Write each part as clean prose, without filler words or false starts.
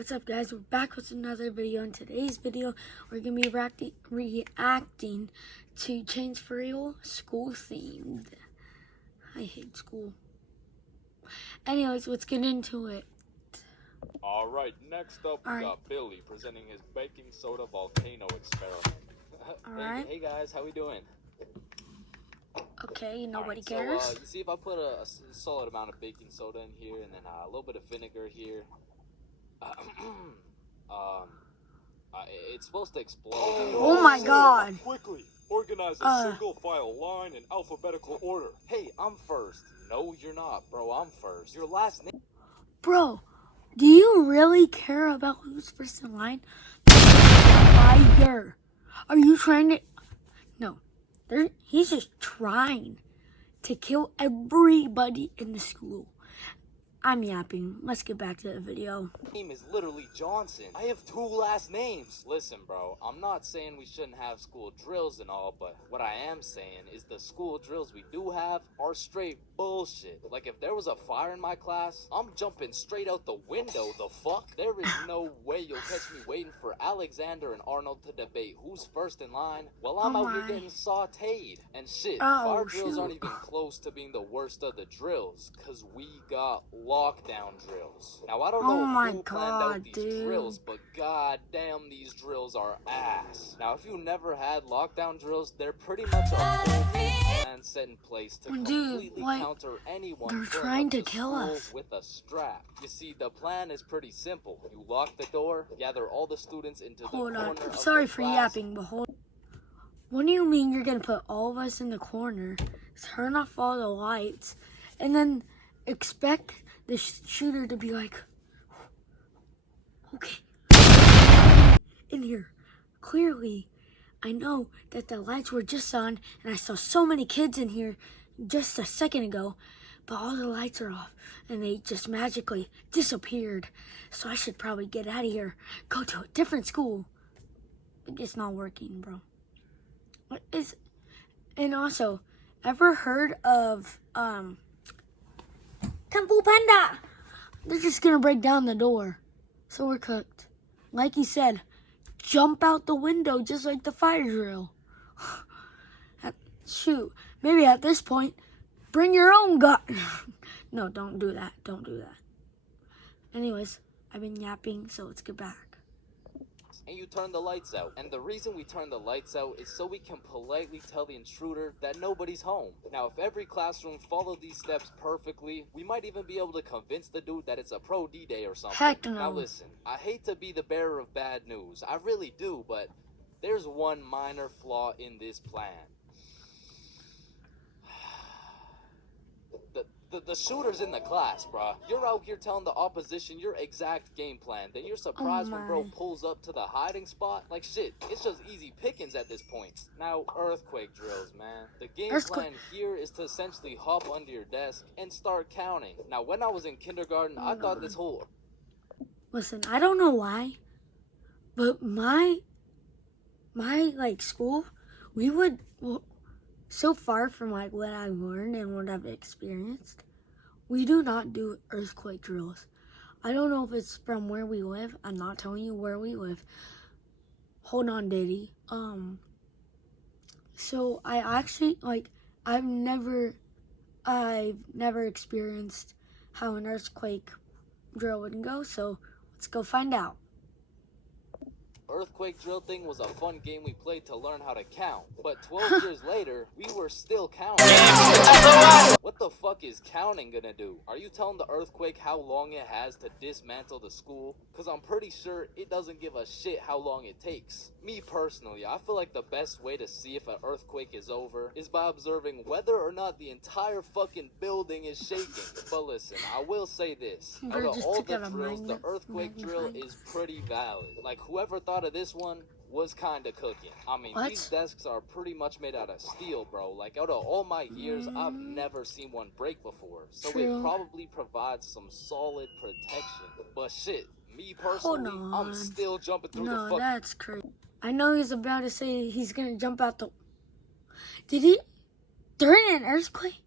What's up, guys? We're back with another video. In today's video, we're going to be reacting to Chains for Real school themed. I hate school. Anyways, let's get into it. Alright, next up we got Billy presenting his baking soda volcano experiment. Alright. Hey guys, how we doing? Okay, nobody cares. So, you see if I put a solid amount of baking soda in here and then a little bit of vinegar here. It's supposed to explode. Oh my god. Quickly, organize a single file line in alphabetical order. Hey, I'm first. No, you're not, bro. I'm first. Your last name. Bro, do you really care about who's first in line? Fire. Are you trying to... No. He's just trying to kill everybody in the school. I'm yapping. Let's get back to the video. My name is literally Johnson. I have 2 last names. Listen, bro, I'm not saying we shouldn't have school drills and all, but what I am saying is the school drills we do have are straight bullshit. Like, if there was a fire in my class, I'm jumping straight out the window, the fuck? There is no way you'll catch me waiting for Alexander and Arnold to debate who's first in line while I'm out here getting sauteed. And shit, fire drills aren't even close to being the worst of the drills, cause we got lockdown drills. Now, I don't know who planned out these drills, but goddamn, these drills are ass. Now, if you never had lockdown drills, they're pretty much a full plan set in place to completely counter anyone they're trying to kill us with a strap. You see, the plan is pretty simple. You lock the door, gather all the students into the corner of the class. Sorry for yapping, but hold. What do you mean you're gonna put all of us in the corner, turn off all the lights, and then expect the shooter to be like, okay, in here? Clearly, I know that the lights were just on, and I saw so many kids in here just a second ago, but all the lights are off, and they just magically disappeared. So I should probably get out of here, go to a different school. It's not working, bro. And also, ever heard of Kung Fu Panda? They're just gonna break down the door, so we're cooked. Like he said, jump out the window just like the fire drill. Shoot, maybe at this point, bring your own gun. No, don't do that. Don't do that. Anyways, I've been yapping, so let's get back. And you turn the lights out. And the reason we turn the lights out is so we can politely tell the intruder that nobody's home. Now, if every classroom followed these steps perfectly, we might even be able to convince the dude that it's a pro D-Day or something. Heck no. Now listen, I hate to be the bearer of bad news. I really do, but there's one minor flaw in this plan. The shooter's in the class, bruh. You're out here telling the opposition your exact game plan. Then you're surprised when bro pulls up to the hiding spot. Like, shit, it's just easy pickings at this point. Now, earthquake drills, man. The game plan here is to essentially hop under your desk and start counting. Now, when I was in kindergarten, I thought this whole... Listen, I don't know why, but my like, school, we would... So far from like what I've learned and what I've experienced, we do not do earthquake drills. I don't know if it's from where we live. I'm not telling you where we live. Hold on, Diddy. So I actually I've never experienced how an earthquake drill would go. So let's go find out. Earthquake drill thing was a fun game we played to learn how to count, but 12 years later, we were still counting. What the fuck is counting gonna do? Are you telling the earthquake how long it has to dismantle the school? Cause I'm pretty sure it doesn't give a shit how long it takes. Me personally, I feel like the best way to see if an earthquake is over is by observing whether or not the entire fucking building is shaking. But listen, I will say this, out of all the drills, the earthquake drill is pretty valid. Like, whoever thought of this one was kinda cooking. I mean, these desks are pretty much made out of steel, bro. Like, out of all my years, I've never seen one break before. So it probably provides some solid protection. But shit, me personally, I'm still jumping through the fuck. No, that's crazy. I know he's about to say he's gonna jump out the... Did he? During an earthquake?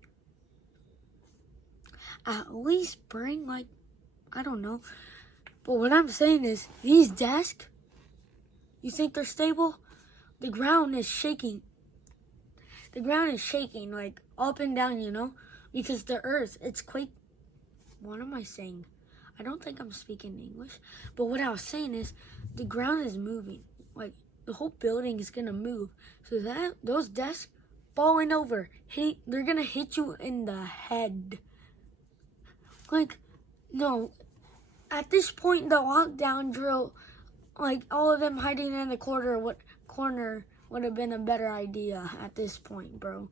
At least bring, like, I don't know, But what I'm saying is, these desks, you think they're stable? The ground is shaking. The ground is shaking, like, up and down, you know? Because the earth, it's quake. What am I saying? I don't think I'm speaking English. But what I was saying is, the ground is moving. Like, the whole building is gonna move. So that those desks falling over, they're gonna hit you in the head. Like, no. At this point, the lockdown drill, like, all of them hiding in the corner would have been a better idea at this point, bro.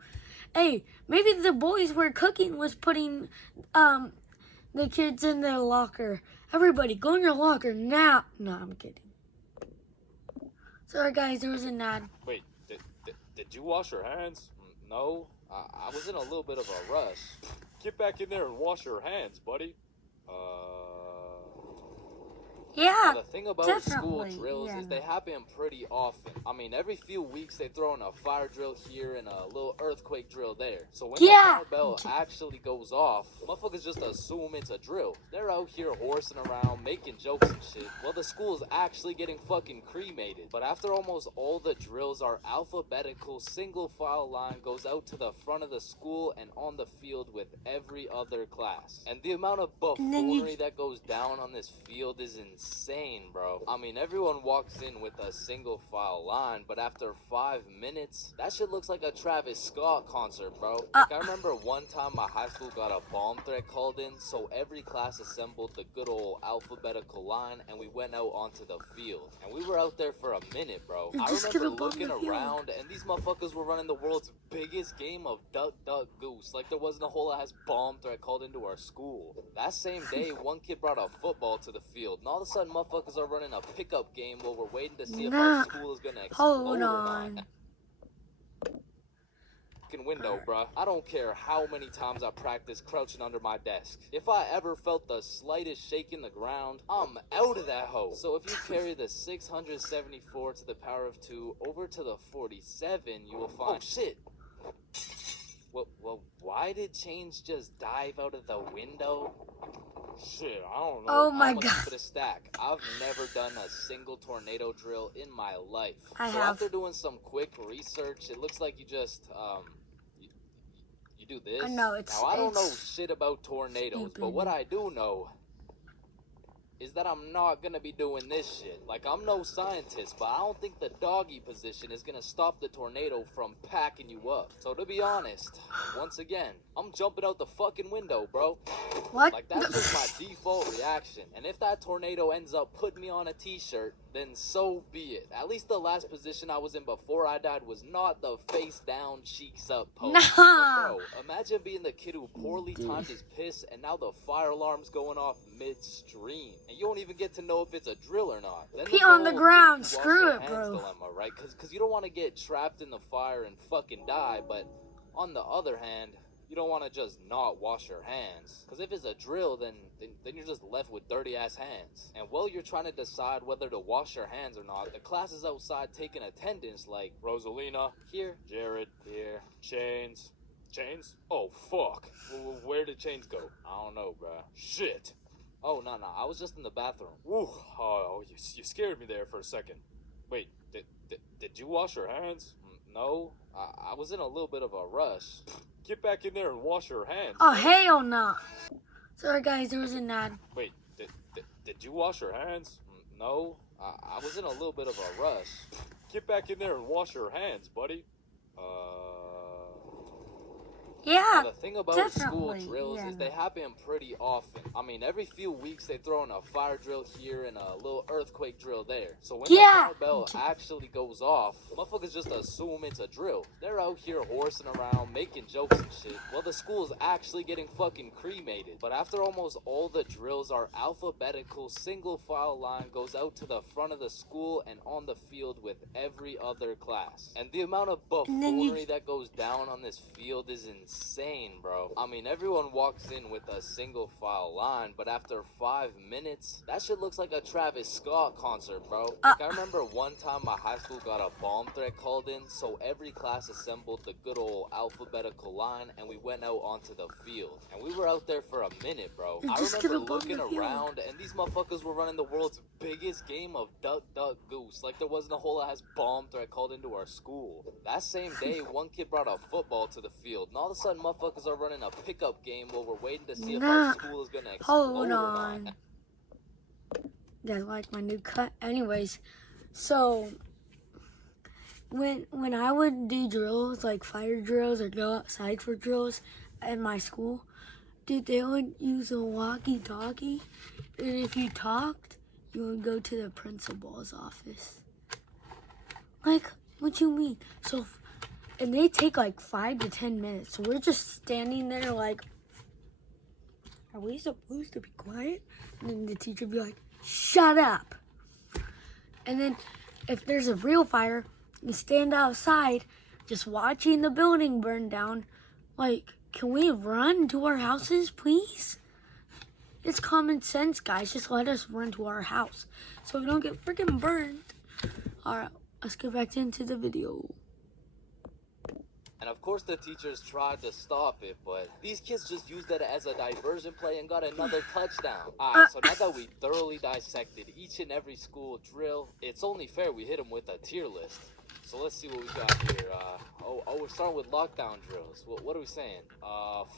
Hey, maybe the boys were cooking was putting the kids in their locker. Everybody, go in your locker now. No, I'm kidding. Sorry, guys, there was an ad. Wait, did you wash your hands? No, I was in a little bit of a rush. Get back in there and wash your hands, buddy. Yeah, The thing about definitely, school drills yeah. is they happen pretty often. I mean, every few weeks they throw in a fire drill here and a little earthquake drill there. So when the fire bell actually goes off, motherfuckers just assume it's a drill. They're out here horsing around, making jokes and shit. Well, the school is actually getting fucking cremated. But after almost all the drills are alphabetical, single file line goes out to the front of the school and on the field with every other class. And the amount of buffoonery that goes down on this field is insane, bro. I mean, everyone walks in with a single file line, but after 5 minutes, that shit looks like a Travis Scott concert, bro. Like, I remember one time my high school got a bomb threat called in, so every class assembled the good old alphabetical line, and we went out onto the field. And we were out there for a minute, bro. I remember looking around, and these motherfuckers were running the world's biggest game of Duck, Duck, Goose, like there wasn't a whole ass bomb threat called into our school. That same day, one kid brought a football to the field, and all of a sudden, motherfuckers are running a pickup game while we're waiting to see if our school is gonna explode Hold or on. not. Window, bruh. I don't care how many times I practice crouching under my desk. If I ever felt the slightest shake in the ground, I'm out of that hoe. So if you carry the 674 to the power of 2 over to the 47, you will find... Oh, shit! Well, why did change just dive out of the window? Shit, I don't know. Oh my God. Keep it a stack. I've never done a single tornado drill in my life. I so have. After doing some quick research, it looks like you just you do this. No, it's now I don't know shit about tornadoes, stupid. but what I do know is that I'm not gonna be doing this shit. Like, I'm no scientist, but I don't think the doggy position is gonna stop the tornado from packing you up. So to be honest, once again, I'm jumping out the fucking window, bro. What? Like, that's just my default reaction. And if that tornado ends up putting me on a t-shirt, then so be it. At least the last position I was in before I died was not the face down, cheeks up pose. Nah. Bro, imagine being the kid who poorly timed his piss and now the fire alarm's going off midstream. And you don't even get to know if it's a drill or not. Then Pee on the whole ground. wash Screw your it, hands bro. dilemma, right? Because you don't want to get trapped in the fire and fucking die, but on the other hand, you don't want to just not wash your hands. Because if it's a drill, then you're just left with dirty ass hands. And while you're trying to decide whether to wash your hands or not, the class is outside taking attendance like Rosalina, here, Jared, here, Chains. Chains? Oh, fuck. Where did Chains go? I don't know, bruh. Shit. Oh, no, I was just in the bathroom. Woo. Oh, you scared me there for a second. Wait, did you wash your hands? No, I was in a little bit of a rush. Get back in there and wash your hands. Oh, hell no. Sorry, guys, there was an ad. Wait, did you wash your hands? No, I was in a little bit of a rush. Get back in there and wash your hands, buddy. Yeah, The thing about definitely, school drills yeah. is they happen pretty often. I mean, every few weeks they throw in a fire drill here and a little earthquake drill there. So when the fire bell actually goes off, motherfuckers just assume it's a drill. They're out here horsing around, making jokes and shit. Well, the school is actually getting fucking cremated. But after almost all the drills are alphabetical, single file line goes out to the front of the school and on the field with every other class. And the amount of buffoonery that goes down on this field is insane. insane, bro. I mean, everyone walks in with a single file line, but after 5 minutes, that shit looks like a Travis Scott concert, bro. Like, I remember one time my high school got a bomb threat called in, so every class assembled the good old alphabetical line, and we went out onto the field. And we were out there for a minute, bro. I remember looking around, and these motherfuckers were running the world's biggest game of Duck, Duck, Goose. Like there wasn't a whole ass bomb threat called into our school. That same day, one kid brought a football to the field, and all of a sudden, motherfuckers are running a pickup game while we're waiting to see if our school is gonna explode or not. You guys like my new cut? Anyways, so when I would do drills, like fire drills or go outside for drills at my school, dude, they would use a walkie-talkie, and if you talked, you would go to the principal's office. Like, what you mean? So, and they take like 5 to 10 minutes. So we're just standing there like, are we supposed to be quiet? And then the teacher would be like, shut up. And then if there's a real fire, you stand outside just watching the building burn down. Like, can we run to our houses, please? It's common sense, guys. Just let us run to our house so we don't get freaking burned. All right, let's get back into the video. And of course the teachers tried to stop it, but these kids just used it as a diversion play and got another touchdown. Alright, so now that we thoroughly dissected each and every school drill, it's only fair we hit them with a tier list. So let's see what we got here. We're starting with lockdown drills. What are we saying?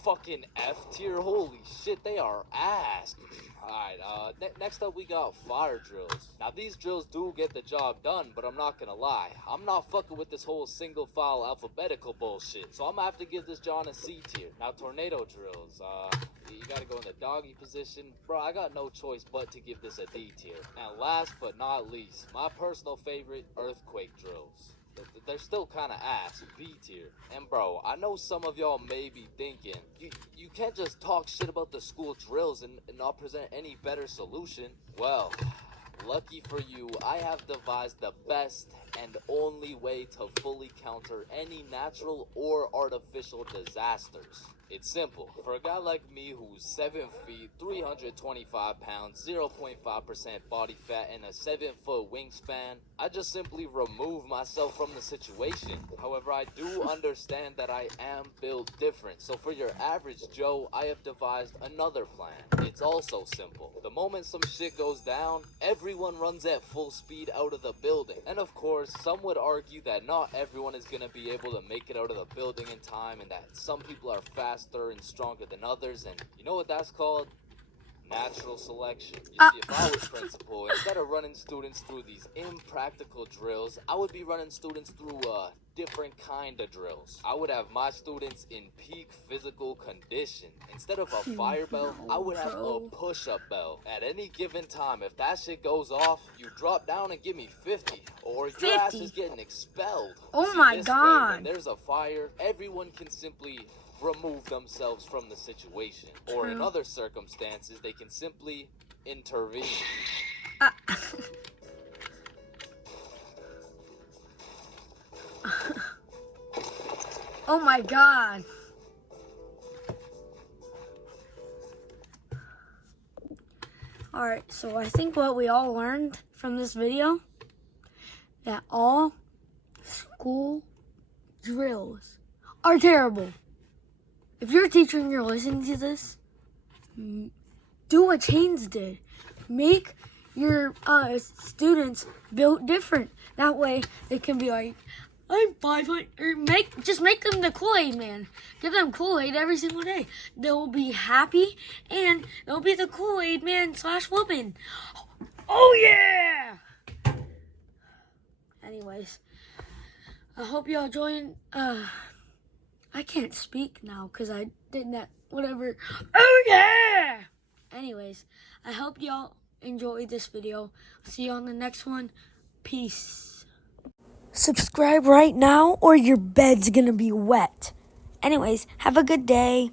Fucking F tier? Holy shit, they are ass. Alright, next up we got fire drills. Now these drills do get the job done, but I'm not gonna lie. I'm not fucking with this whole single file alphabetical bullshit. So I'm gonna have to give this John a C tier. Now tornado drills, you gotta go in the doggy position. Bro, I got no choice but to give this a D tier. And last but not least, my personal favorite, earthquake drills. They're still kind of ass, B tier. And bro, I know some of y'all may be thinking, you can't just talk shit about the school drills and not present any better solution. Well, lucky for you, I have devised the best and only way to fully counter any natural or artificial disasters. It's simple. For a guy like me who's 7 feet, 325 pounds, 0.5% body fat, and a 7-foot wingspan, I just simply remove myself from the situation. However, I do understand that I am built different. So for your average Joe, I have devised another plan. It's also simple. The moment some shit goes down, everyone runs at full speed out of the building. And of course, some would argue that not everyone is going to be able to make it out of the building in time, and that some people are faster and stronger than others, and you know what that's called? Natural selection. You see, if I was principal, instead of running students through these impractical drills, I would be running students through different kind of drills. I would have my students in peak physical condition. Instead of a fire bell, I would have a push-up bell. At any given time, if that shit goes off, you drop down and give me 50, or your ass is getting expelled. Oh my God. Way, when there's a fire, everyone can simply remove themselves from the situation. Or in other circumstances, they can simply intervene. Oh my God. Alright, so I think what we all learned from this video, that all school drills are terrible. If you're a teacher and you're listening to this, do what Chains did. Make your students built different. That way they can be like, I'm 500. Or just make them the Kool-Aid man. Give them Kool-Aid every single day. They'll be happy and they'll be the Kool-Aid man / woman. Oh yeah! Anyways, I hope y'all join. I can't speak now because I did that, whatever. Oh yeah! Anyways, I hope y'all enjoyed this video. See you on the next one. Peace. Subscribe right now or your bed's gonna be wet. Anyways, have a good day.